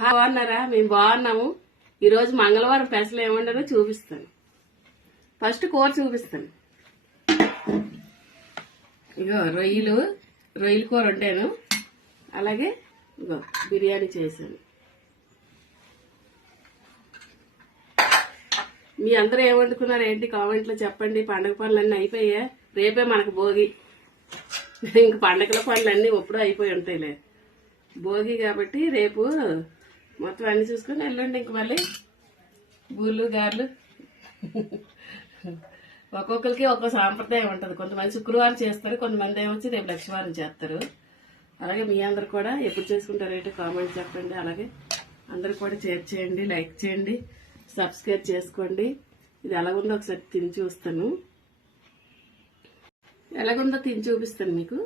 బాగున్నారా? మేము బాగున్నాము. ఈరోజు మంగళవారం పెసలు ఏముండదో? చూపిస్తాను. ఫస్ట్ కూర చూపిస్తాను. ఇగో రొయ్యలు రొయ్యల కూర వండాను. అలాగే ఇగో బిర్యానీ చేశాను. మీ అందరూ ఏం వండుకున్నారు ఏంటి? కామెంట్లో చెప్పండి. పండగ పనులన్నీ అయిపోయా రేపే మనకు భోగి. ఇంక పండగల పనులన్నీ ఎప్పుడూ అయిపోయి ఉంటాయిలే. భోగి కాబట్టి రేపు మొత్తం అన్ని చూసుకొని వెళ్ళండి ఇంక మళ్ళీ. బూర్లు గారెలు. ఒక్కొక్కరికి ఒక్కో సాంప్రదాయం ఉంటుంది. కొంతమంది శుక్రవారం చేస్తారు కొంతమంది ఏమొచ్చి రేపు లక్ష్మీవారం చేస్తారు. అలాగే మీ అందరు కూడా ఎప్పుడు చేసుకుంటారు ఏంటో కామెంట్ చెప్పండి. అలాగే అందరు కూడా షేర్ చేయండి లైక్ చేయండి సబ్స్క్రైబ్ చేసుకోండి. ఇది ఎలాగుందో ఒకసారి తిని చూస్తాను. ఎలాగుందో తిని చూపిస్తాను మీకు.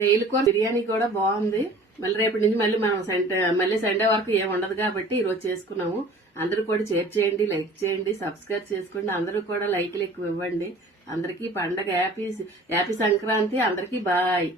రైలు కూర బిర్యానీ కూడా బాగుంది. మళ్ళీ రేపటి నుంచి మళ్ళీ మనం సండే మళ్ళీ సండే వరకు ఏమి ఉండదు కాబట్టి ఈరోజు చేసుకున్నాము. అందరూ కూడా షేర్ చేయండి లైక్ చేయండి సబ్స్క్రైబ్ చేసుకోండి. అందరూ కూడా లైక్లు ఎక్కువ ఇవ్వండి. అందరికీ పండగ హ్యాపీ హ్యాపీ సంక్రాంతి. అందరికీ బాయ్.